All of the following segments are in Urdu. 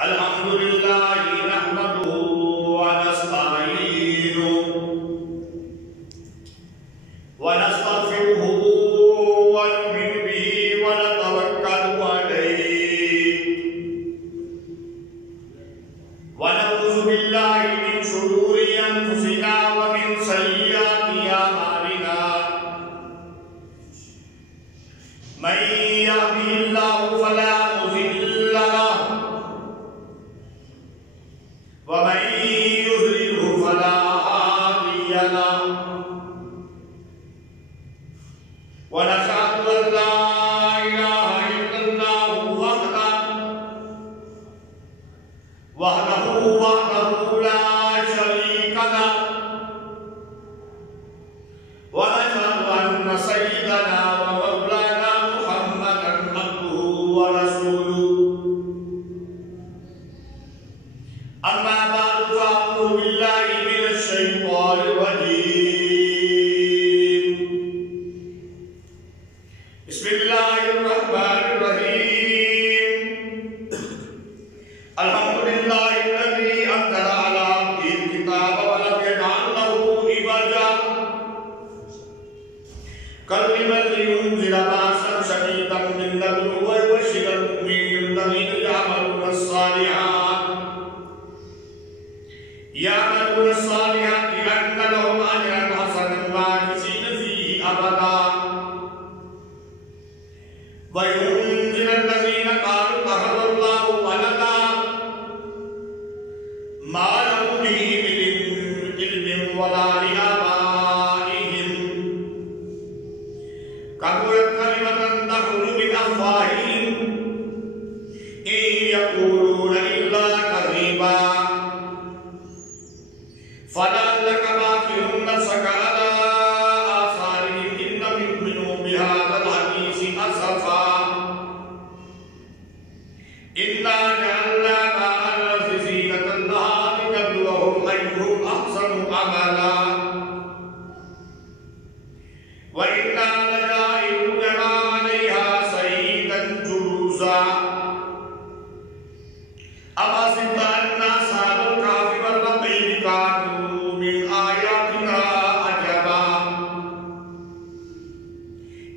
الحمد لله نحمده ونستعينه ونستغفره ونؤمن به ونتوكل عليه ونعوذ بالله من شرور أنفسنا ومن سيئات أعمالنا من يهده الله فلا مضل له ومن يضلله فلا هادي له ونشهد أن لا إله إلا الله وحده لا شريك له ونشهد أن سيدنا ومولانا محمدا عبده ورسوله أما بعد فأعوذ بالله من الشيطان الرجيم بسم الله الرحمن الرحيم الحمد لله الذي أنزل على عبده الكتاب ولم يجعل له عوجا قيما لينذر بأسا شديدا من لدنه ويبشر المؤمنين الذين يعملون الصالحات أن لهم أجرا حسنا ماكثين فيه أبدا وينذر الذين قالوا اتخذ الله ولدا ما لهم به من علم ولا لآبائهم كبرت كلمة تخرج من أفواههم إن يقولون إلا كذبا فلعلك باخع نفسك على آثارهم إن لم يؤمنوا بهذا الحديث أسفا إنا جعلنا ما على الأرض زينة لها لنبلوهم أيهم أحسن عملا وإنا لجاعلون ما عليها صعيدا جرزا أحسبت أن أصحاب الكهف والرقيم كانوا من آياتنا عجبا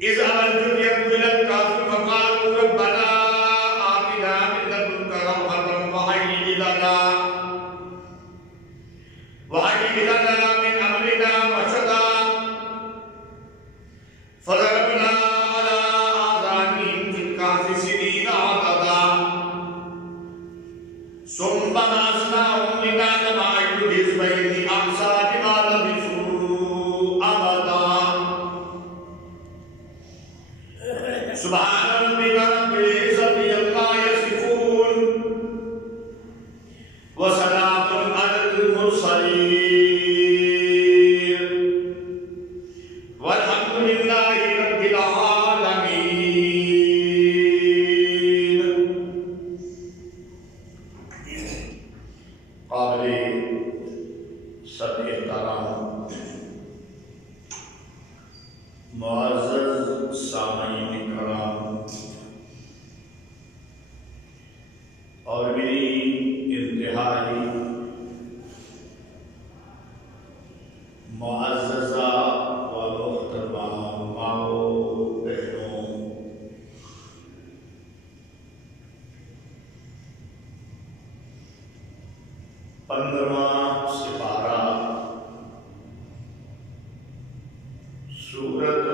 إذ أوى الفتية إلى الكهف فقالوا ربنا آتنا من لدنك رحمة وهيئ لنا من أمرنا رشدا فضربنا على آذانهم في الكهف سنين عددا ثم بعثناهم لنعلم أي الحزبين أحصى لما لبثوا أمدا سبحان ربك رب العزة عما يصفون وسلام على المرسلين والحمد لله رب العالمين. قابل صد احترام معزز سامعین کرام اور میری انتہائی معززہ و محترمہ ماؤں بہنوں، پندرواں سپارہ سورۃ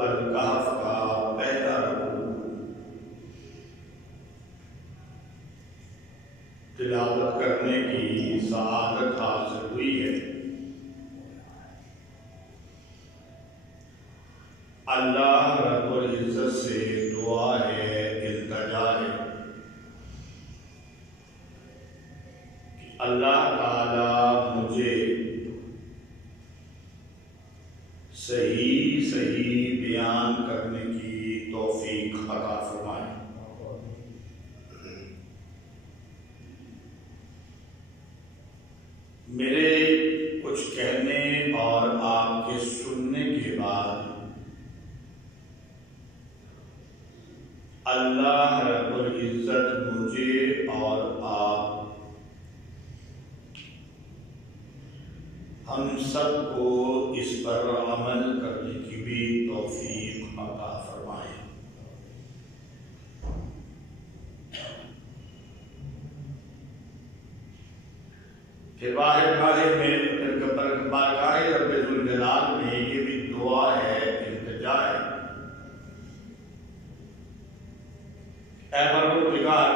الکہف کا پہلا رکوع تلاوت کرنے کی سعادت حاصل ہوئی ہے۔ اللہ رب العزت سے دعا ہے، التجا ہے کہ اللہ تعالی مجھے صحیح بیان کرنے کی توفیق عطا فرمائے۔ میرے کچھ کہنے اور آپ کے سننے کے بعد اللہ رب العزت مجھے اور آپ ہم سب کو اس پر عمل کرنے کی بھی توفیق عطا فرمائے۔ پھر بارگاہ رب ذوالجلال میں یہ بھی دعا ہے، التجا ہے، اے پروردگار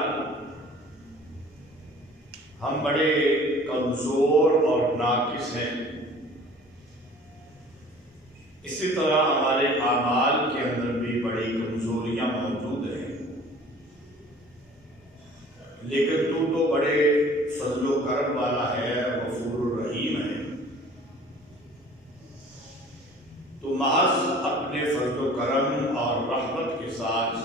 ہم بڑے کمزور اور ناقص ہیں، اسی طرح ہمارے اعمال کے اندر بھی بڑی کمزوریاں موجود ہیں، لیکن تو بڑے فضل و کرم والا ہے، غفور الرحیم ہے، تو محض اپنے فضل و کرم اور رحمت کے ساتھ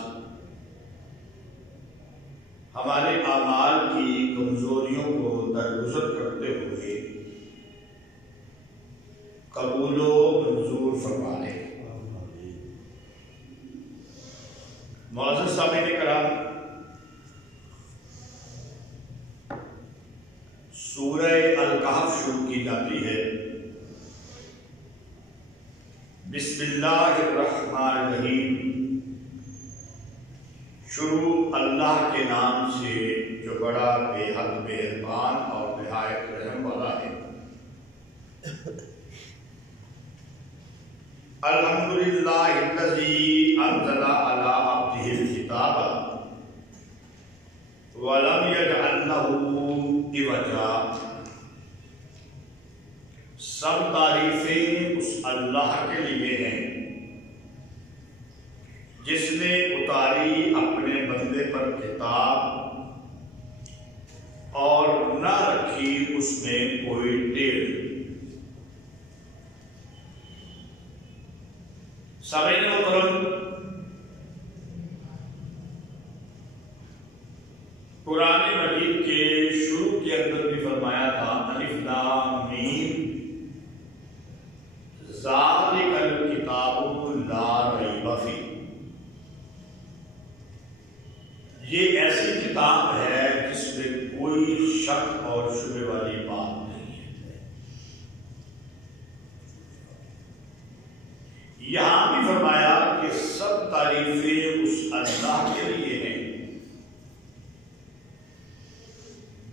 ہمارے اعمال کی کمزوریوں کو درگزر کرتے ہوئے قبول و منظور فرما لے۔ معزز سامعین کرام، سورہ الکہف شروع کی جاتی ہے بسم اللہ الرحمن الرحیم، شروع اللہ کے نام سے جو بڑا بے حد مہربان اور نہایت رحم والا ہے۔ الحمدللہ الذی انزل علی عبدہ الکتاب ولم یجعل لہ عوجا، سب تعریفیں اس اللہ کے لیے ہیں جس نے اتاری اپنے بندے پر کتاب اور نہ رکھی اس میں کوئی ٹیڑھ۔ سامعین محترم، قرآن مجید کے شروع کے اندر بھی فرمایا تھا الف لام میم ذالک الکتاب لا ریب فیہ، یہ ایسی کتاب ہے جس میں کوئی شک اور شبہ والی بات نہیں ہے۔ یہاں بھی فرمایا کہ سب تعریفیں اس اللہ کے لیے ہیں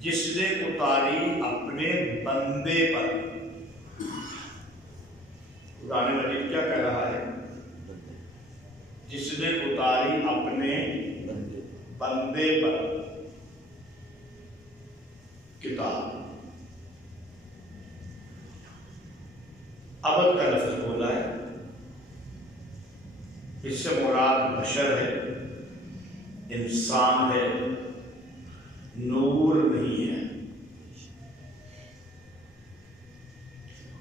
جس نے اتاری اپنے بندے پر۔ قرآن مجید کیا کہہ رہا ہے؟ جس نے اتاری اپنے بندے پر کتاب۔ عبد کا لفظ بولا ہے، اس سے مراد بشر ہے، انسان ہے، نور نہیں ہے۔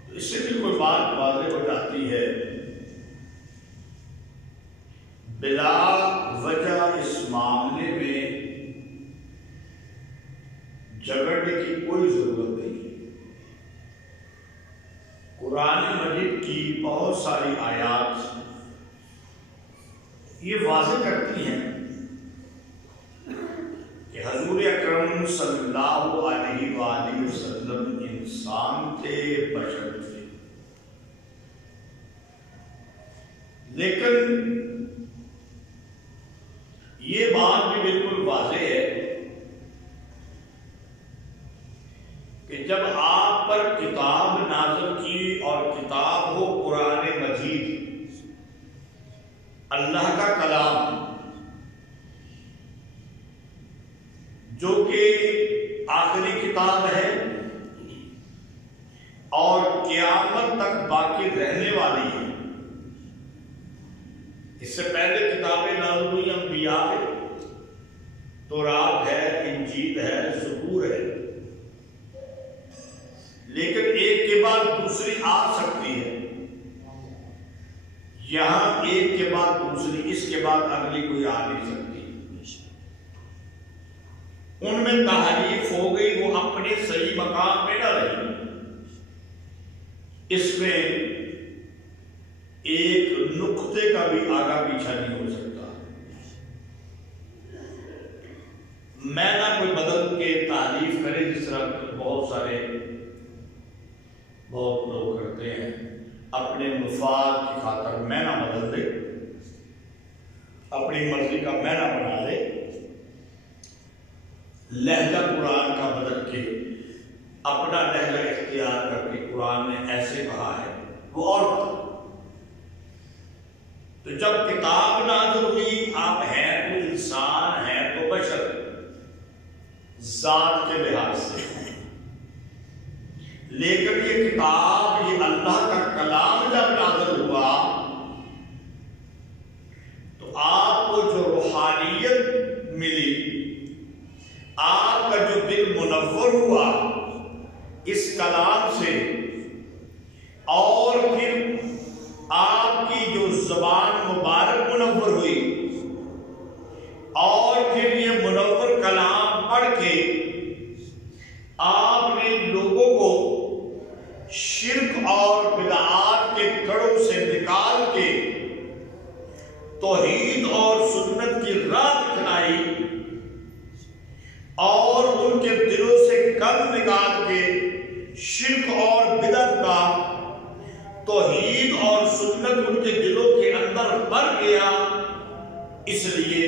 اس سے بھی کوئی بات واضح ہو جاتی ہے، بلا وجہ اس معاملے میں جھگڑنے کی کوئی ضرورت نہیں۔ قرآن مجید کی بہت ساری آیات یہ واضح کرتی ہیں کہ حضور اکرم صلی اللہ علیہ وآلہ وسلم انسان تھے، بشر تھے، لیکن یہ بات بھی بالکل واضح ہے کہ جب آپ پر کتاب نازل کی اور کتاب ہو قرآن مجید، اللہ کا کلام، جو کہ آخری کتاب ہے اور قیامت تک باقی رہنے والی ہے۔ اس سے پہلے کتابیں نازل ہوئی انبیاء ہے، تورات ہے، انجیل ہے، زبور ہے، لیکن ایک کے بعد دوسری آ سکتی ہے۔ یہاں ایک کے بعد دوسری، اس کے بعد اگلی کوئی آ نہیں سکتی۔ ان میں تحریف ہو گئی، وہ اپنے صحیح مقام پہ نہ رہی۔ اس میں ایک نقطے کا بھی آگا پیچھا نہیں ہو سکتا۔ میں نہ کوئی بدل کے تعریف کرے، جس طرح بہت لوگ کرتے ہیں، اپنے مفاد کی خاطر میں نہ بدل دے، اپنی مرضی کا میں نہ بنا دے، لہجہ قرآن کا بدل کے اپنا لہجہ اختیار کر کے قرآن نے ایسے کہا ہے وہ اور۔ تو جب کتاب نازل ہوئی، آپ ہیں تو انسان ہیں تو بشر ذات کے لحاظ سے، لیکن یہ کتاب، یہ اللہ کا کلام جب نازل ہوا تو آپ کو جو روحانیت ملی، آپ کا جو دل منور ہوا اس کلام سے، اور پھر آپ کی جو زبان مبارک منور ہوئی، اور پھر یہ منور کلام پڑھ کے آپ نے لوگوں کو شرک اور بدعات کے کڑوں سے نکال کے توحید اور سنت کی راہ دکھلائی، اور ان کے دلوں سے کم نکال کے شرک اور بدعت کا، توحید اور سنت ان کے دلوں کے اندر بھر گیا۔ اس لیے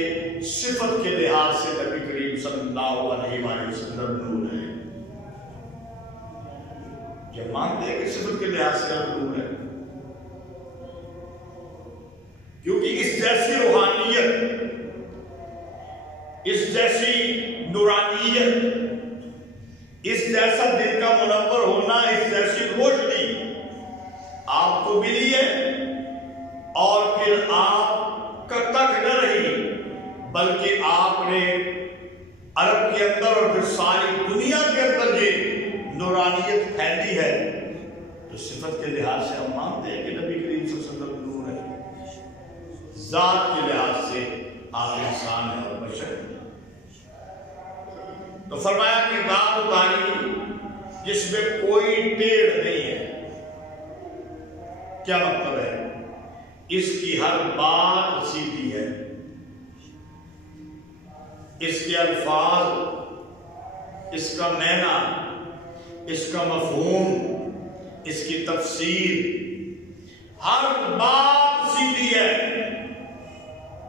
صفت کے لحاظ سے نبی کریم صلی اللہ علیہ وآلہ وسلم نور ہے۔ یہ مانتے ہیں کہ صفت کے لحاظ سے آپ نور ہے، کیونکہ اس جیسی روحانیت، اس جیسی نورانیت، اس جیسا دل کا منور ہونا، اس جیسی روشنی آپ کو ملی ہے، اور پھر آپ کا تک نہ رہی، بلکہ آپ نے عرب کے اندر اور پھر ساری دنیا کے اندر یہ نورانیت پھیلی ہے۔ تو صفت کے لحاظ سے ہم مانتے ہیں کہ نبی کریم صلی اللہ علیہ وسلم نور ہے، ذات کے لحاظ سے آپ انسان ہیں اور بشر ہیں۔ تو فرمایا کہ کتاب اتاری جس میں کوئی ٹیڑھ نہیں ہے۔ کیا مطلب ہے؟ اس کی ہر بات سیدھی ہے، اس کے الفاظ، اس کا معنی، اس کا مفہوم، اس کی تفسیر، ہر بات سیدھی ہے،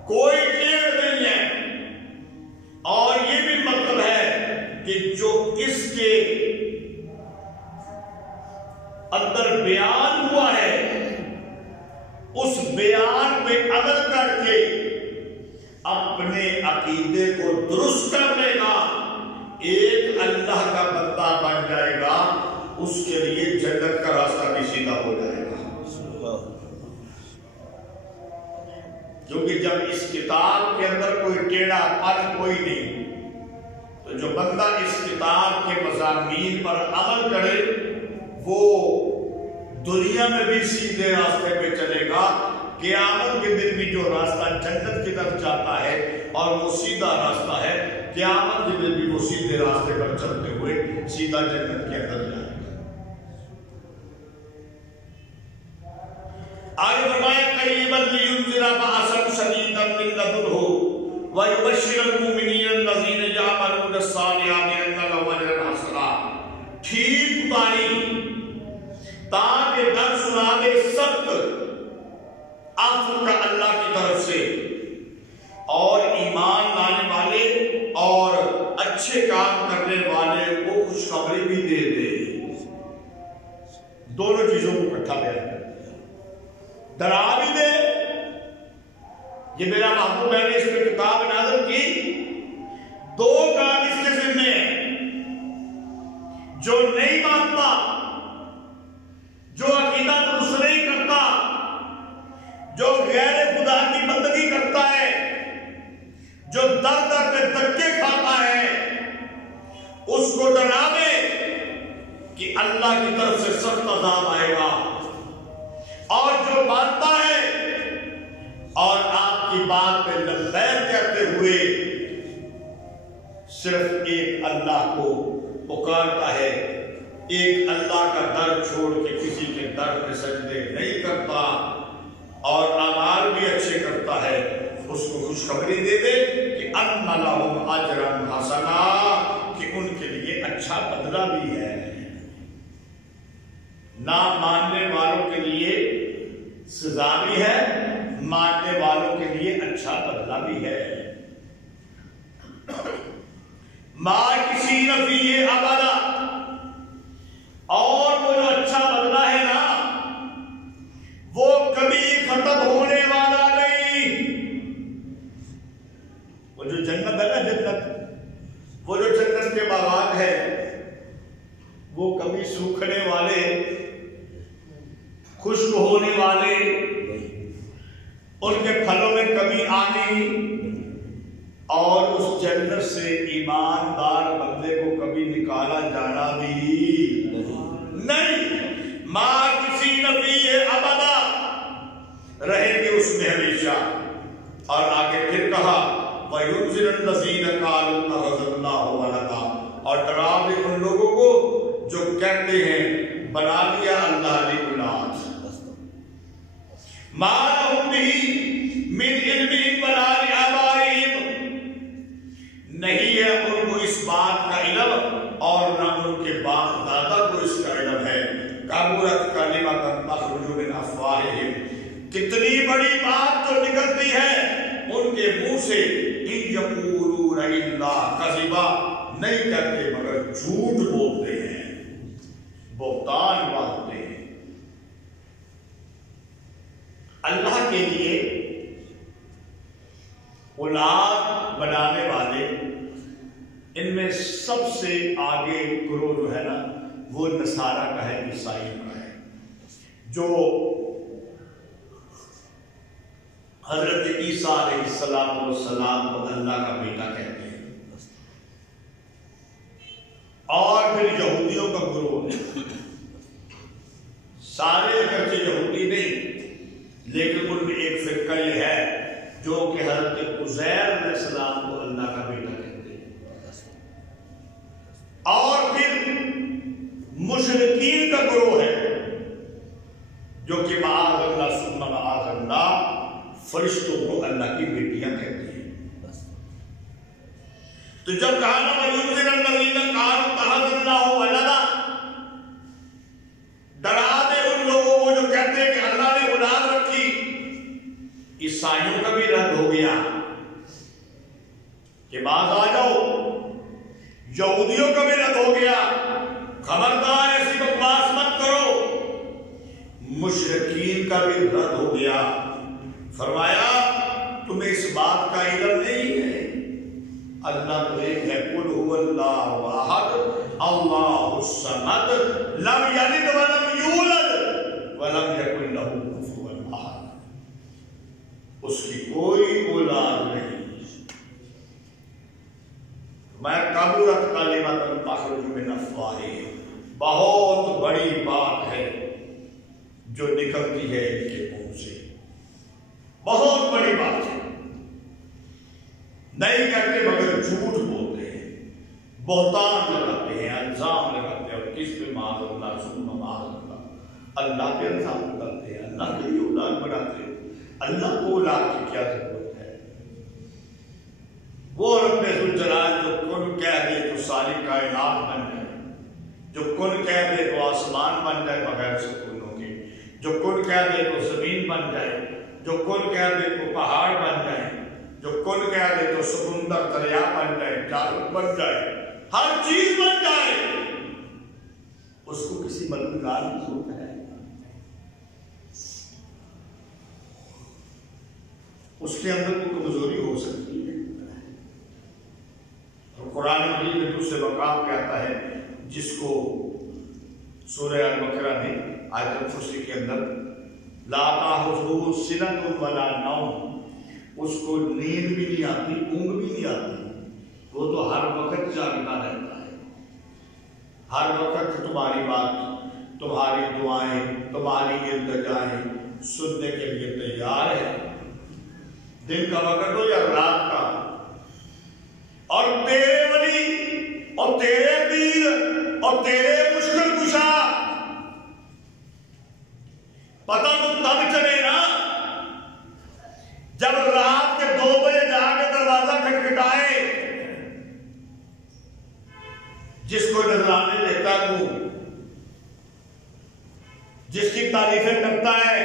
کوئی ٹیڑھ نہیں ہے۔ اور یہ بھی مطلب ہے کہ جو اس کے اندر بیان ہوا ہے، اس بیان پہ عمل کر کے اپنے عقیدے کو درست کرنے کا ایک اللہ کا بندہ بن جائے گا، اس کے لیے جنت کا راستہ بھی سیدھا ہو جائے گا۔ کیونکہ جب اس کتاب کے اندر کوئی ٹیڑھا پن کوئی نہیں، تو جو بندہ اس کتاب کے مضامین پر عمل کرے وہ دنیا میں بھی سیدھے راستے پہ چلے گا، قیامت کے دن بھی جو راستہ جنت کی طرف جاتا ہے اور وہ سیدھا راستہ ہے، قیامت کے دن بھی وہ سیدھے راستے پر چلتے ہوئے سیدھا جنت کے اندر جائے گا۔ آگے فرمایا قریبا لینذر بأسا شدیدا من لدنہ ویبشر المؤمنین الذین یعملون الصالحات ان لهم اجرا حسنا۔ ٹھیک اتاری تاکہ ڈر سنا دے سخت آفت کا اللہ کی طرف سے، اور ایمان لانے والے اور اچھے کام کرنے والے کو خوشخبری بھی دے دے۔ دونوں چیزوں کو اکٹھا بیان کر، ڈرا بھی دے، یہ میرا محبوب میں نے اس پہ کتاب نازل کی، دو کام اس کے ذمہ ہیں۔ جو نہیں مانتا، جو عقیدہ درست نہیں کرتا، جو غیر خدا کی بندگی کرتا ہے، جو در در پہ دھکے کھاتا ہے، اس کو ڈراوے کہ اللہ کی طرف سے سخت عذاب آئے گا۔ اور جو مانتا ہے اور آپ کی بات پہ لبیک کہتے ہوئے صرف ایک اللہ کو پکارتا ہے، ایک اللہ کا در چھوڑ کے کسی کے در پہ سجدے نہیں کرتا، اور اعمال بھی اچھے کرتا ہے، اس کو خوشخبری دے دے کہ ان لہم اجرا حسنا، کہ ان کے لیے اچھا بدلہ بھی ہے. نہ ماننے والوں کے لیے سزا بھی ہے، ماننے والوں کے لیے اچھا بدلہ بھی ہے. ماکثین فیہ ابدا، اور وہ جو اچھا بدلہ ہے نا وہ کبھی ختم ہونے والا نہیں. وہ جو جنت ہے نا، جنت، وہ جو جنت کے باغات ہے وہ کبھی سوکھنے والے، خشک ہونے والے، ان کے پھلوں میں کمی آنی، اور اس جنت سے ایماندار بندے کو کبھی نکالا جانا بھی نہیں. ماکثین فیہ ابدا، رہیں گے اس میں ہمیشہ. اور آگے پھر کہا وَيُنذِرَ الَّذِينَ قَالُوا اتَّخَذَ اللَّهُ وَلَدًا، اور ڈرا دے ان لوگوں کو جو کہتے ہیں بنا لیا اللہ نے اولاد. مَا لَهُم بِهِ مِنْ عِلْمٍ وَلَا لِآبَائِهِمْ، نہیں ہے ان کو اس بات کا علم اور نہ ان کے باپ دادا کو اس کا علم ہے. کبرت کلمۃ تخرج من افواہہم، کتنی بڑی بات جو نکلتی ہے ان کے منہ سے. ان یقولون الا کذبا، نہیں کہتے مگر جھوٹ بولتے ہیں، بہتان باندھتے ہیں. اللہ کے لیے اولاد بنانے والے ان میں سب سے آگے گروہ جو ہے نا وہ نصارہ کا ہے، عیسائی کا ہے، جو حضرت عیسیٰ علیہ السلام کو اللہ کا بیٹا کہتے ہیں. اور پھر یہودیوں کا گروہ ہے، سارے اگرچہ یہودی نہیں لیکن ان میں ایک فرقہ یہ ہے جو کہ حضرت عزیر علیہ السلام کو اللہ کا بیٹا کہتے ہیں. اور پھر مشرکین کا گروہ ہے جو کہ معاذ اللہ ثم معاذ اللہ فرشتوں کو اللہ کی بیٹیاں کہتے ہیں. تو جب کہا نا وَيُنذِرَ الَّذِينَ قَالُوا اتَّخَذَ اللَّهُ وَلَدًا، ڈرا دے ان لوگوں کو جو کہتے ہیں کہ اللہ نے اولاد رکھی. عیسائیوں کا بھی رد ہو گیا کہ باز آ جاؤ، یہودیوں کا بھی رد ہو گیا، خبردار ایسی بکواس مت کرو. مشرکین کا بھی رد ہو گیا. فرمایا تمہیں اس بات کا علم نہیں ہے، اللہ تو ایک ہے، قل هو اللہ احد اللہ الصمد لم یلد ولم یولد ولم یکن له کفوا احد، اس کی کوئی اولاد نہیں. میں کبرت کلمۃ تخرج من افواہہم، بہت بڑی بات ہے جو نکلتی ہے ان کے منہ سے، بہت بڑی بات ہے. نہیں کہتے مگر جھوٹ بولتے ہیں، بہتان لگاتے ہیں، الزام لگاتے ہیں. اور کس پہ معاذ اللہ ثم معاذ اللہ، اللہ پہ الزام لگاتے ہیں، اللہ کے لیے اولاد بناتے ہیں. اللہ کو اولاد کی کیا ضرورت ہے؟ وہ رب ذوالجلال جو کن کہہ دے تو ساری کائنات بن جائے، جو کن کہہ دے تو آسمان بن جائے بغیر سکونوں کے، جو کن کہہ دے تو زمین بن جائے، جو کن کہہ دے تو پہاڑ بن جائے، جو کن کہہ دے تو سمندر دریا بن جائے، جال بن جائے، ہر چیز بن جائے. اس کو کسی مددگار کی ضرورت ہے؟ اس کے اندر کوئی کمزوری ہو سکتی ہے. اور قرآن مجید میں دوسرے مقام پہ آتا ہے جس کو سورہ البقرہ میں آیت الکرسی کے اندر لا تأخذہ سنۃ ولا نوم، اس کو نیند بھی نہیں آتی، اونگ بھی نہیں آتی، وہ تو ہر وقت جاگتا رہتا ہے. ہر وقت تمہاری بات، تمہاری دعائیں، تمہاری التجائیں سننے کے لیے تیار ہے، دن کا وقت ہو یا رات کا. اور تیرے ولی اور تیرے پیر اور تیرے مشکل کشا پتہ تو تب چلے نا جب رات کے 2 بجے جا کے دروازہ کھٹکھٹائے جس کو نذرانے دیتا تو، جس کی تعریفیں کرتا ہے،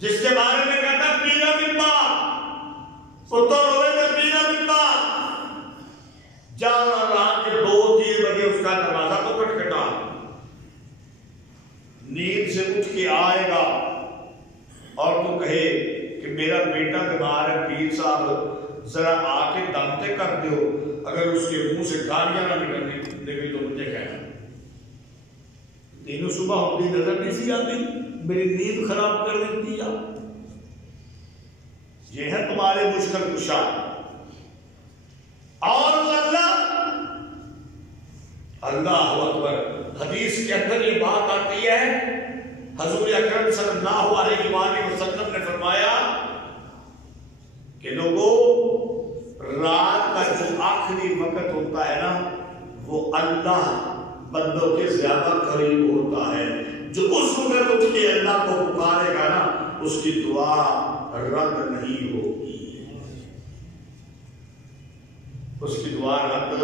جس کے بارے میں کہتا پیرا بمبا اتر ہوئے میں پیرا بمبا، جان رات کے 2-3 بجے اس کا دروازہ تو کھٹکھٹا، نیند سے اٹھ کے آئے گا اور تو کہے کہ میرا بیٹا بیمار ہے، پیر صاحب ذرا آ کے دمتے کر دو، اگر اس کے منہ سے گالیاں نہ نکلنے لگی تو مجھے کہنا، تینوں صبح ہوتی نظر نہیں سی آتی، میری نیند خراب کر دیتی ہے۔ یہ ہے تمہارے مشکل کشا۔ اور اللہ اکبر، حدیث کے اندر یہ بات آتی ہے، حضور اکرم صلی اللہ علیہ وآلہ وسلم نے فرمایا کہ لوگوں، رات کا جو آخری وقت ہوتا ہے نا، وہ اللہ بندوں کے زیادہ قریب ہوتا ہے۔ جو اس وقت اٹھ کے اللہ کو پکارے گا نا، اس کی دعا رد نہیں ہوگی، اس کی دعا رد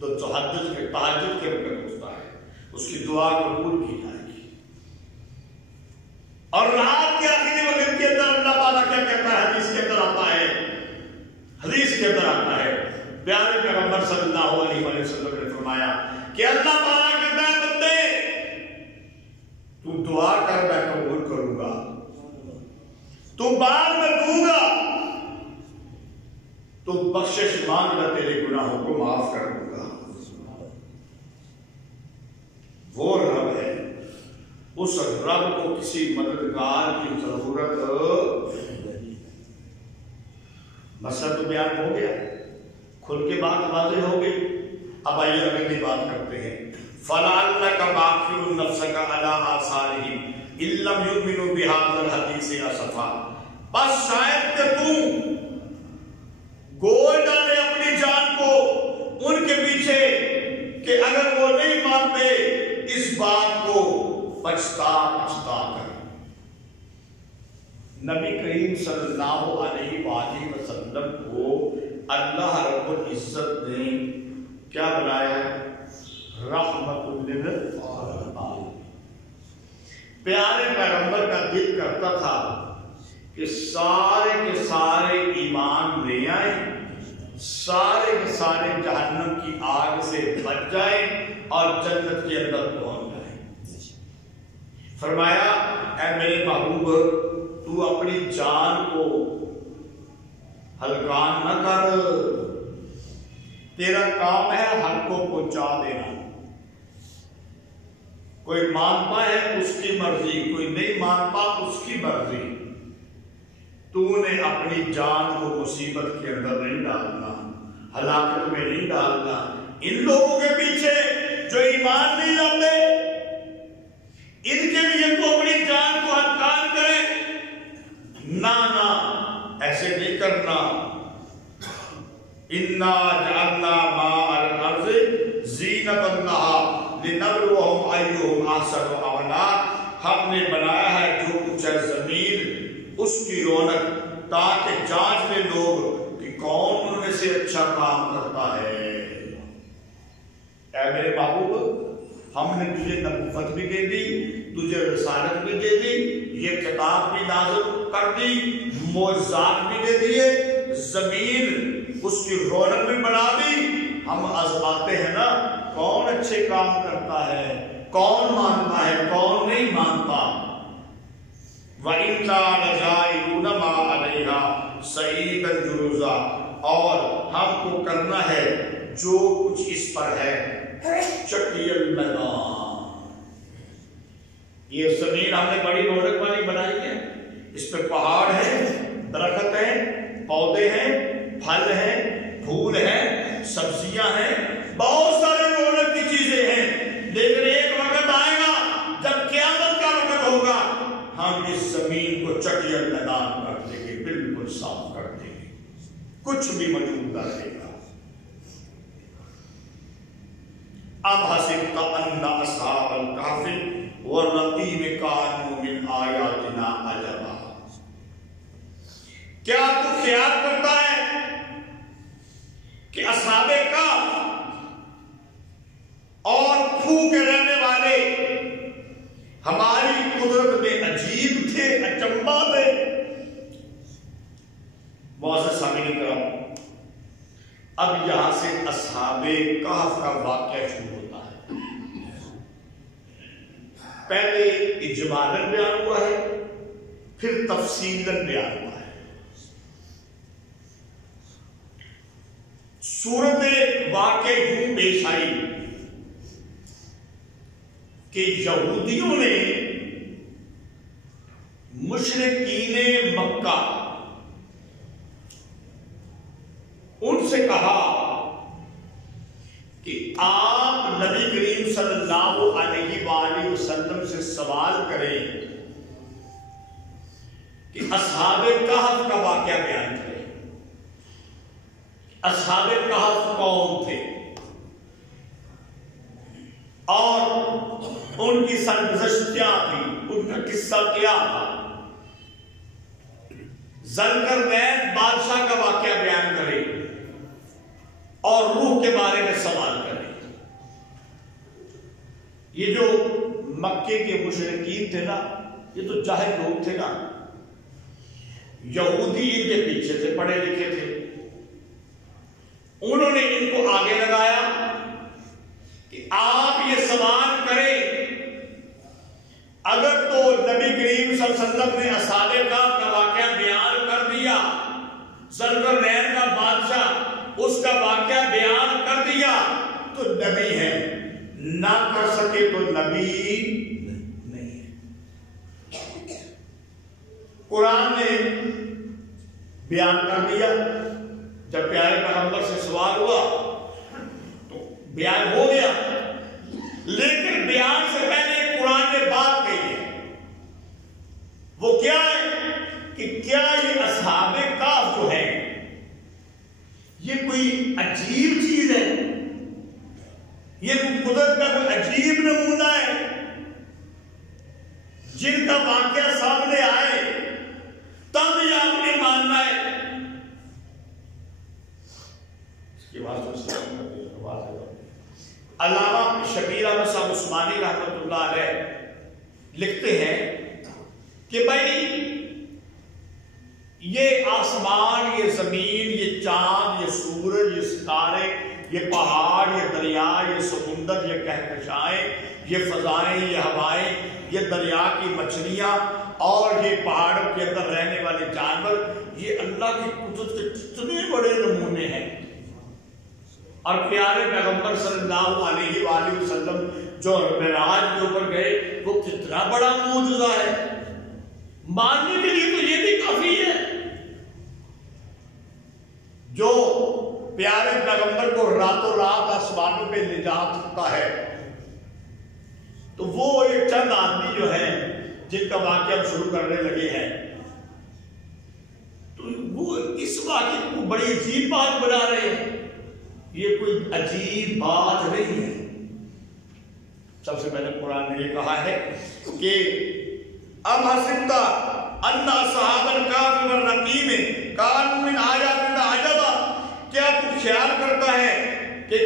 تو تہجد کے وقت ہوتا ہے، اس کی دعا قبول کی جائے گی۔ اور رات کے آخری وقت کے اندر اللہ تعالیٰ کیا کہتا ہے؟ حدیث کے اندر آتا ہے، حدیث کے اندر آتا ہے، پیارے پیغمبر صلی اللہ علیہ وسلم نے فرمایا کہ اللہ تعالیٰ کہتا ہے بندے تو دعا کر، میں قبول کروں گا، تو بعد میں دوں گا، تو بخشش مانگ میں تیرے گناہوں کو معاف کر دوں گا۔ وہ رب ہے، اس رب کو کسی مددگار کی ضرورت نہیں۔ مسئلہ تو بیان ہو گیا، کھل کے بات واضح ہو گئی۔ اب آئیے اگلی بات کرتے ہیں۔ فَلَعَلَّكَ بَاخِعٌ نَفْسَكَ عَلَىٰ آثَارِهِمْ إِن لَّمْ يُؤْمِنُوا بِهَٰذَا الْحَدِيثِ أَسَفًا، بس شاید کہ تم گول ڈالے اپنی جان کو ان کے پیچھے کہ اگر وہ نہیں مانتے اس بات کو پچھتا کر۔ نبی کریم صلی اللہ علیہ وآلہ وسلم کو اللہ رب العزت نے کیا بنایا ہے؟ رحمت للعالمین۔ پیارے پیغمبر کا دل کرتا تھا کہ سارے کے سارے ایمان لے آئیں، سارے کے سارے جہنم کی آگ سے بچ جائیں اور جنت کے اندر پہنچ جائیں۔ فرمایا اے میرے محبوب، تو اپنی جان کو ہلکان نہ کر، تیرا کام ہے حق کو پہنچا دینا۔ کوئی مانتا ہے اس کی مرضی، کوئی نہیں مانتا اس کی مرضی، تو نے اپنی جان کو مصیبت کے اندر نہیں ڈالنا، ہلاکت میں نہیں ڈالنا۔ ان لوگوں کے پیچھے جو ایمان نہیں لاتے، ان کے لیے تو اپنی جان کو ہلکان کرے، نہ ایسے نہیں کرنا۔ اِنَّا جَعَلْنَا مَا عَلَى الْأَرْضِ زِينَةً لَهَا لِنَبْلُوَهُمْ أَيُّهُمْ أَحْسَنُ عَمَلًا، ہم نے بنایا ہے جو کچھ ہے زمین اس کی رونق، تاکہ جانچ لے لوگ کہ کون ان میں سے اچھا کام کرتا ہے۔ اے میرے محبوب، ہم نے تجھے نبوت بھی دے دی، تجھے رسالت بھی دے دی، یہ کتاب بھی نازل کر دی، معجزات بھی دے دیے، زمین اس کی رونق بھی بڑھا دی۔ ہم آزماتے ہیں نا کون اچھے کام کرتا ہے، کون مانتا ہے، کون نہیں مانتا۔ وَإِنَّا لَجَاعِلُونَ مَا عَلَيْهَا صَعِيدًا جُرُزًا، اور ہم کو کرنا ہے جو کچھ اس پر ہے چٹیل میدان۔ یہ زمین ہم نے بڑی رونق والی بنائی ہے، اس پہ پہاڑ ہیں، درخت ہیں، پودے ہیں، پھل ہیں، پھول ہیں، سبزیاں ہیں، بہت سارے رونق کی چیزیں ہیں، لیکن ایک وقت آئے گا جب قیامت کا وقت ہوگا، ہم اس زمین کو چٹیل میدان کر دیں گے، بالکل صاف کر دیں گے، کچھ بھی موجود نہ رہے گا۔ اب حسبت ان اصحاب الکہف والرقیم کانوا من آیاتنا عجبا، کیا تو خیال کرتا اب یہاں سے اصحاب کہف کا واقعہ شروع ہوتا ہے. پہلے اجمالاً بیان ہوا ہے، پھر تفصیلاً بیان ہوا ہے. صورت واقع یوں پیش آئی کہ یہودیوں نے مشرکین مکہ ان سے کہا کہ آپ نبی کریم صلی اللہ علیہ وآلہ وسلم سے سوال کریں کہ اصحاب کہف کا واقعہ بیان کریں. اصحاب کہف کون تھے اور ان کی سرگزشت کیا تھی، ان کا قصہ کیا تھا. ذوالقرنین بادشاہ کا واقعہ بیان کرے اور روح کے بارے میں سوال کرے. یہ جو مکے کے مشرکین تھے نا، یہ تو جاہل لوگ تھے نا، یہودی ان کے پیچھے سے پڑھے لکھے تھے. انہوں نے ان کو آگے لگایا کہ آپ یہ سوال کریں. اگر تو نبی کریم صلی اللہ علیہ وسلم نے اصحاب کہف کا واقعہ بیان کر دیا، ذوالقرنین کا بادشاہ اس کا واقعہ بیان کر دیا تو نبی ہے، نہ کر سکے تو نبی نہیں ہے. قرآن نے بیان کر دیا. جب پیارے پیغمبر سے سوال ہوا تو بیان ہو گیا، لیکن بیان سے پہلے قرآن نے بات کہی ہے. وہ کیا ہے کہ کیا یہ اصحاب کہف جو ہے یہ کوئی عجیب چیز ہے، یہ قدرت کا کوئی عجیب نمونہ ہے جن کا واقعہ سامنے آئے تب یہ آپ نے ماننا ہے. علامہ شبیر احمد صاحب عثمانی رحمۃ اللہ علیہ لکھتے ہیں کہ بھائی یہ آسمان، یہ زمین، یہ چاند، یہ سورج، یہ ستارے، یہ پہاڑ، یہ دریا، یہ سمندر، یہ کہکشائیں، یہ فضائیں، یہ ہوائیں، یہ دریا کی مچھلیاں اور یہ پہاڑوں کے اندر رہنے والے جانور، یہ اللہ کی قدرت کے کتنے بڑے نمونے ہیں. اور پیارے پیغمبر صلی اللہ علیہ وآلہ وسلم جو معراج کے اوپر گئے وہ کتنا بڑا معجزہ ہے. ماننے کے لیے تو یہ بھی کافی ہے. جو پیارے پیغمبر کو راتوں رات آسمانوں پہ لے جا سکتا ہے تو وہ ایک چند آدمی جو ہیں جن کا واقعہ ہم شروع کرنے لگے ہیں تو وہ اس واقعے کو بڑی عجیب بات بنا رہے ہیں. یہ کوئی عجیب بات نہیں ہے. سب سے پہلے قرآن نے یہ کہا ہے کہ ام حسبت ان اصحاب الکہف والرقیم کانوا من آیاتنا عجبا، کیا تو خیال کرتا ہے کہ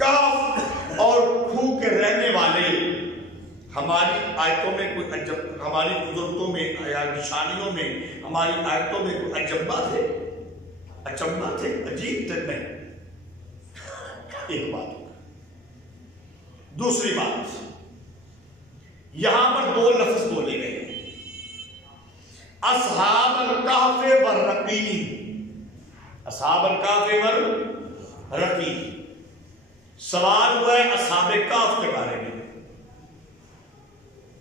کہف اور کوہ کے رہنے والے ہماری آیتوں میں کوئی عجب، ہماری قدرتوں میں یا نشانیوں میں، ہماری آیتوں میں کوئی عجبہ تھے، اچنبہ تھے، عجیب تھے؟ نہیں. ایک بات. دوسری بات، یہاں پر دو لفظ بولے گئے ہیں، اصحاب الکہف والرقیم. اصحاب الکہف والرقیم. سوال ہوا ہے اصحاب کہف کے بارے میں.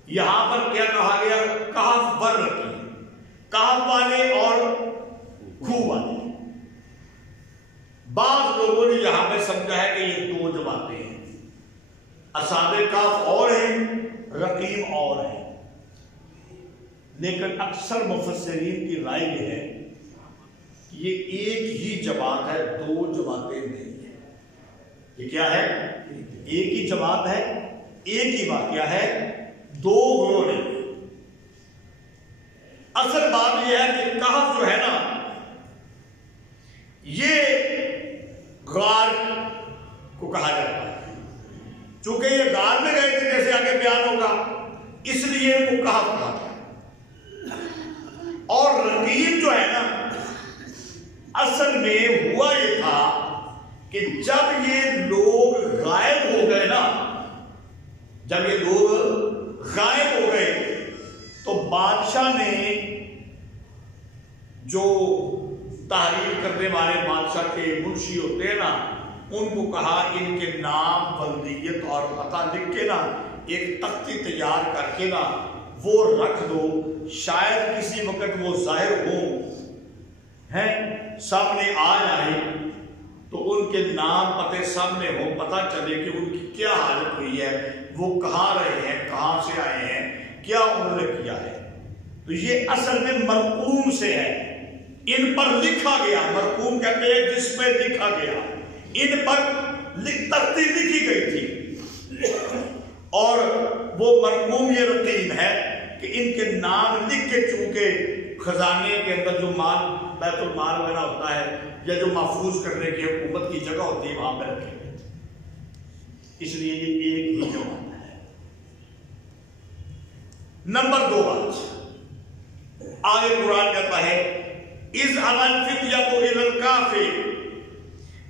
یہاں پر کیا کہا گیا؟ کہف والرقیم. کہف والے اور کوہ والے. بعض لوگوں نے یہاں پہ سمجھا ہے کہ یہ دو جماعتیں ہیں، اصحاب کہف اور ہیں، رقیم اور ہیں. لیکن اکثر مفسرین کی رائے یہ ہے کہ یہ ایک ہی جماعت ہے، دو جماعتیں نہیں ہیں. یہ کیا ہے؟ ایک ہی جماعت ہے، ایک ہی واقعہ ہے، دو گروہ نہیں. اصل بات یہ ہے کہ کہف جو ہے نا یہ غار کو کہا جاتا ہے. چونکہ یہ غار میں گئے تھے جیسے آگے بیان ہوگا، اس لیے ان کو کہف کہا تھا. اور رقیم جو ہے نا اصل میں ہوا یہ تھا کہ جب یہ لوگ غائب ہو گئے نا، جب یہ لوگ غائب ہو گئے تو بادشاہ نے جو تحریر کرنے والے بادشاہ کے منشی ہوتے ہیں نا، ان کو کہا ان کے نام، بلدیت اور پتہ لکھ کے نا ایک تختی تیار کر کے نا وہ رکھ دو، شاید کسی وقت وہ ظاہر ہوں ہیں سامنے آ جائے تو ان کے نام پتے سامنے ہو، پتہ چلے کہ ان کی کیا حالت ہوئی ہے، وہ کہاں رہے ہیں، کہاں سے آئے ہیں، کیا انہوں نے کیا ہے۔ تو یہ اصل میں مرقوم سے ہے، ان پر لکھا گیا، مرقوم کہتے ہیں جس پہ لکھا گیا، ان پر ترتیب لکھی گئی تھی، اور وہ مرقوم یہ رقیم ہے کہ ان کے نام لکھ کے چونکہ خزانے کے اندر جو مال بیت المال وغیرہ ہوتا ہے یا جو محفوظ کرنے کی حکومت کی جگہ ہوتی ہے وہاں پہ رکھے گئے تھے، اس لیے یہ ایک ہی جوان ہے۔ نمبر 2 بات آگے قرآن کہتا ہے اِذْ أَوَى الْفِتْيَةُ إِلَى الْكَهْفِ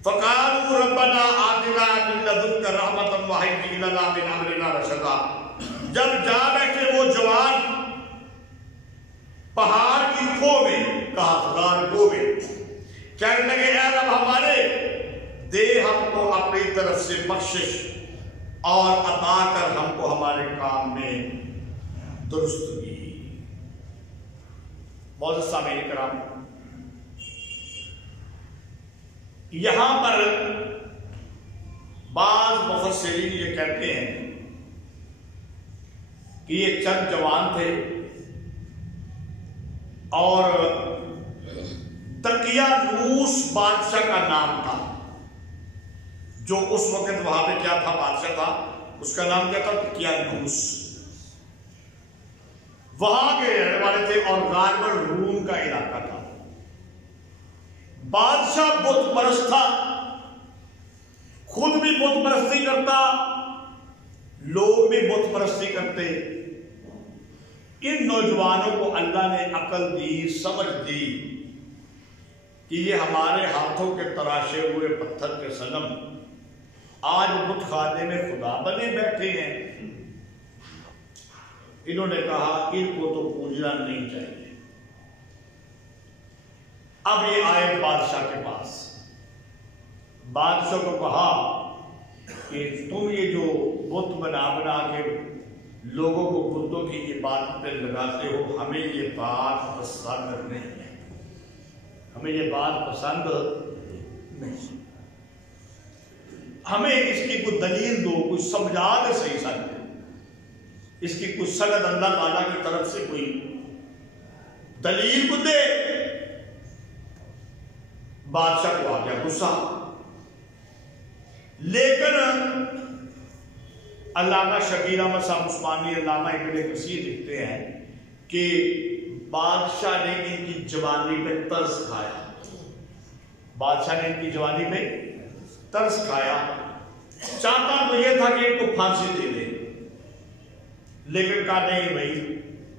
فَقَالُوا رَبَّنَا آتِنَا مِن لَّدُنكَ رَحْمَةً وَهَيِّئْ لَنَا مِنْ أَمْرِنَا رَشَدًا۔ جب جا بیٹھے وہ جوان پہاڑ کی کھو میں، کہاں کھو میں، کہنے لگے اے رب ہمارے، دے ہم کو اپنی طرف سے بخشش اور عطا کر ہم کو ہمارے کام میں درستگی۔ معزز سامعین کرام، یہاں پر بعض مفسرین یہ کہتے ہیں کہ یہ چند جوان تھے اور دقیانوس بادشاہ کا نام تھا، جو اس وقت وہاں پہ کیا تھا، بادشاہ تھا، اس کا نام کیا تھا، دقیانوس، وہاں کے رہنے والے تھے اور غالباً روم کا علاقہ تھا۔ بادشاہ بت پرست تھا، خود بھی بت پرستی کرتا، لوگ بھی بت پرستی کرتے۔ ان نوجوانوں کو اللہ نے عقل دی، سمجھ دی کہ یہ ہمارے ہاتھوں کے تراشے ہوئے پتھر کے صنم آج بت خانے میں خدا بنے بیٹھے ہیں۔ انہوں نے کہا ان کو تو پوجنا نہیں چاہیے۔ اب یہ آئے بادشاہ کے پاس، بادشاہ کو کہا کہ تم یہ جو بت بنا بنا کے لوگوں کو بتوں کی عبادت پہ لگاتے ہو، ہمیں یہ بات پسند نہیں ہے، ہمیں یہ بات پسند نہیں، ہمیں اس کی کوئی دلیل دو، کوئی سمجھا دے صحیح سمجھ، اس کی کوئی سند اللہ تعالیٰ کی طرف سے کوئی دلیل کو دے۔ بادشاہ کو آ گیا غصہ، لیکن علامہ شبیر احمد صاحب عثمانی، علامہ ابن کثیر لکھتے ہیں کہ بادشاہ نے ان کی جوانی پہ ترس کھایا، بادشاہ نے ان کی جوانی پہ ترس کھایا، چاہتا تو یہ تھا کہ ان کو پھانسی دے دے، لیکن کہا نہیں بھائی،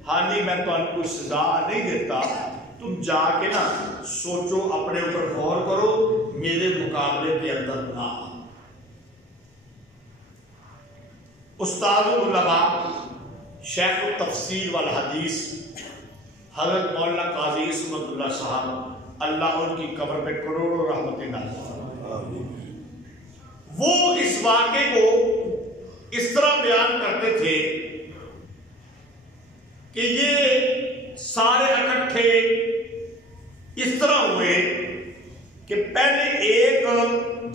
حالی میں تو ان کو سزا نہیں دیتا، تم جا کے نا سوچو، اپنے اوپر غور کرو، میرے مقابلے کے اندر نہ۔ استاد العلماء شیخ التفسیر والحدیث حضرت مولانا قاضی عصمت اللہ صاحب، اللہ ان کی قبر پہ کروڑوں رحمتیں نازل، وہ اس واقعے کو اس طرح بیان کرتے تھے کہ یہ سارے اکٹھے اس طرح ہوئے کہ پہلے ایک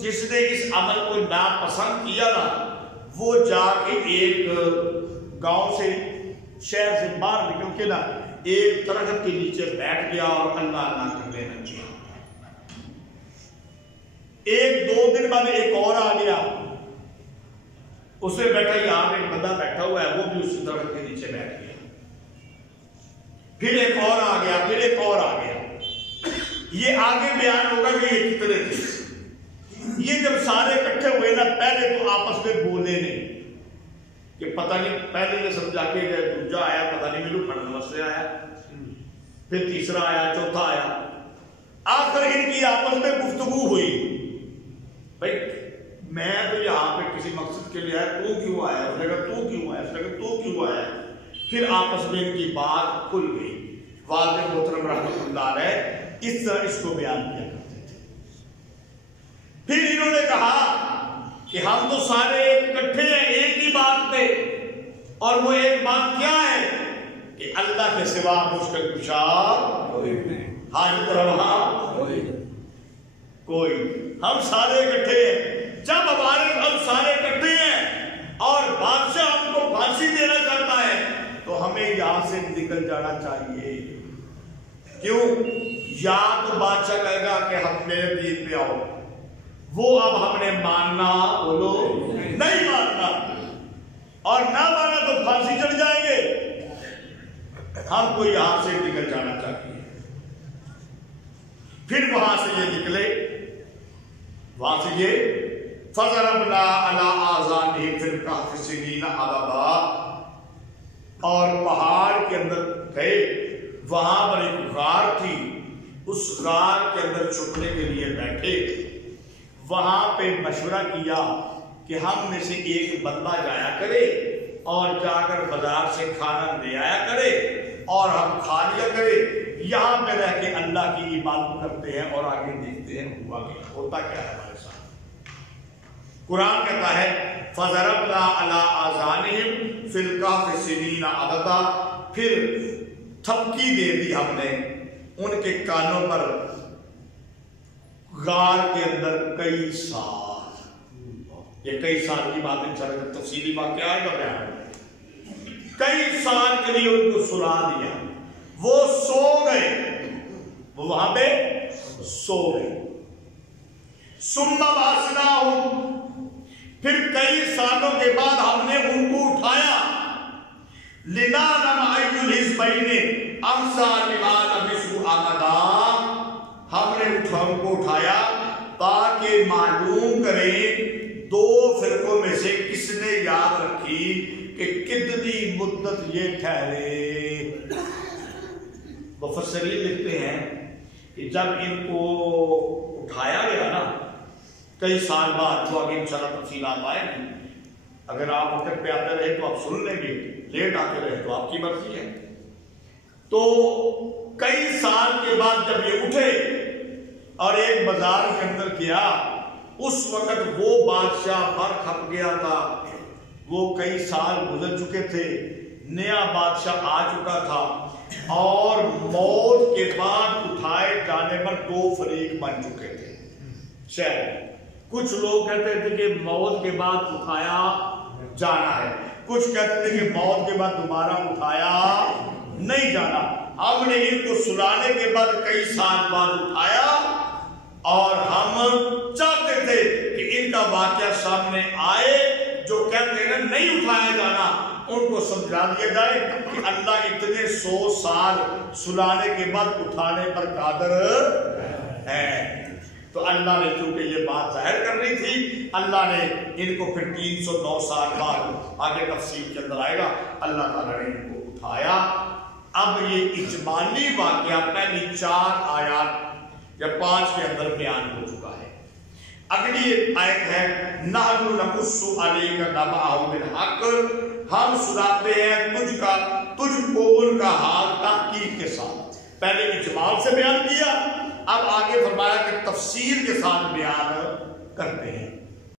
جس نے اس عمل کو ناپسند کیا نا، وہ جا کے ایک گاؤں سے، شہر سے باہر نکل کے نا ایک درخت کے نیچے بیٹھ گیا اور اللہ اللہ کرنے لگا۔ ایک دو دن بعد ایک اور آ گیا، اسے بیٹھا، یہاں پہ ایک بندہ بیٹھا ہوا ہے، وہ بھی اس درخت کے نیچے بیٹھ گیا، پھر ایک اور آ گیا، پھر ایک اور آ گیا۔ یہ آگے بیان ہوگا کہ یہ کتنے تھے۔ یہ جب سارے اکٹھے ہوئے نا، پہلے تو آپس میں بولے نہیں کہ پتہ نہیں، پہلے نے سمجھا کہ دوجا آیا، پتہ نہیں میرے پڑھنے سے آیا، پھر تیسرا آیا، چوتھا آیا، آخر ان کی آپس میں گفتگو ہوئی بھائی میں تو یہاں پہ کسی مقصد کے لیے آیا، تو کیوں آیا؟ اس نے کہا تو کیوں آیا؟ اس نے کہا تو کیوں آیا؟ پھر آپس میں ان کی بات کھل گئی۔ والد محترم رحمۃ اللہ علیہ اس طرح اس کو بیان کیا کرتے تھے۔ پھر انہوں نے کہا کہ ہم تو سارے اکٹھے ہیں ایک ہی بات پہ، اور وہ ایک بات کیا ہے کہ اللہ کے سوا مشکل کشا کوئی، ہم سارے اکٹھے ہیں۔ جب ہم سارے اکٹھے ہیں اور بادشاہ ہم کو پھانسی دینا چاہتا ہے تو ہمیں یہاں سے نکل جانا چاہیے۔ کیوں؟ یا تو بادشاہ کہے گا کہ ہم میرے دین پہ آؤ، وہ اب ہم نے ماننا، بولو نہیں ماننا، اور نہ مانا تو پھانسی چڑھ جائیں گے۔ ہم کو یہاں سے نکل جانا چاہیے۔ پھر وہاں سے یہ نکلے، وہاں سے یہ فَضَرَبْنَا عَلَىٰ آذَانِهِمْ فِي الْكَهْفِ سِنِينَ عَدَدًا، اور پہاڑ کے اندر گئے، وہاں پر ایک غار تھی، اس غار کے اندر چھپنے کے لیے بیٹھے۔ وہاں پہ مشورہ کیا کہ ہم میں سے ایک بندہ جایا کرے اور جا کر بازار سے کھانا لے آیا کرے اور ہم کھا لیا کرے، یہاں پہ رہ کے اللہ کی عبادت کرتے ہیں اور آگے دیکھتے ہیں ہوتا کیا ہے ہمارے ساتھ۔ قرآن کہتا ہے فَضَرَبْنَا عَلَىٰ آذَانِهِمْ فِي الْكَهْفِ سِنِينَ عَدَدًا، پھر تھپکی دے دی ہم نے ان کے کانوں پر غار کے اندر کئی سال۔ یہ کئی سال کی بات انشاءاللہ تفصیلی واقعہ آئے گا بیان۔ کئی سال کے لیے ان کو سلا دیا، وہ سو گئے، وہ وہاں پہ سو گئے۔ ثُمَّ بَعَثْنَاهُمْ، پھر کئی سالوں کے بعد ہم نے ان کو اٹھایا، لِنَعْلَمَ أَيُّ الْحِزْبَيْنِ أَحْصَىٰ لِمَا لَبِثُوا أَمَدًا، ہم نے ان کو اٹھایا تاکہ معلوم کریں دو فرقوں میں سے کس نے یاد رکھی کہ کتنی مدت یہ ٹھہرے۔ مفسرین لکھتے ہیں کہ جب ان کو اٹھایا گیا نا کئی سال بعد، جو آگے انشاءاللہ تفصیلات آئیں گی، اگر آپ وقت پہ آتے رہے تو آپ سن لیں گے، لیٹ آتے رہے تو آپ کی مرضی ہے۔ تو کئی سال کے بعد جب یہ اٹھے اور ایک بازار کے اندر گیا، اس وقت وہ بادشاہ مر کھپ گیا تھا، وہ کئی سال گزر چکے تھے، نیا بادشاہ آ چکا تھا، اور موت کے بعد اٹھائے جانے پر دو فریق بن چکے تھے شہر۔ کچھ لوگ کہتے تھے کہ موت کے بعد اٹھایا جانا ہے، کچھ کہتے تھے کہ موت کے بعد دوبارہ اٹھایا نہیں جانا۔ ہم نے ان کو سلانے کے بعد کئی سال بعد اٹھایا، اور ہم چاہتے تھے کہ ان کا واقعہ سامنے آئے، جو کہتے ہیں نہیں اٹھایا جانا ان کو سمجھا دیا جائے کہ اللہ اتنے 100 سال سلانے کے بعد اٹھانے پر قادر ہے۔ تو اللہ نے چونکہ یہ بات ظاہر کرنی تھی، اللہ نے ان کو پھر 309 سال بعد، آگے تفصیل کے اندر آئے گا، اللہ تعالیٰ نے ان کو اٹھایا۔ اب یہ اجمالی واقعہ پہلی 4 آیات یا 5 کے اندر بیان ہو چکا ہے۔ اگلی آیت ہے نَحْنُ نَقُصُّ عَلَيْكَ نَبَأَهُم بِالْحَقِّ، ہم سناتے ہیں تجھ کو ان کا حال تحقیق کے ساتھ۔ پہلے اجمال سے بیان کیا، اب آگے فرمایا کہ تفصیل کے ساتھ بیان کرتے ہیں۔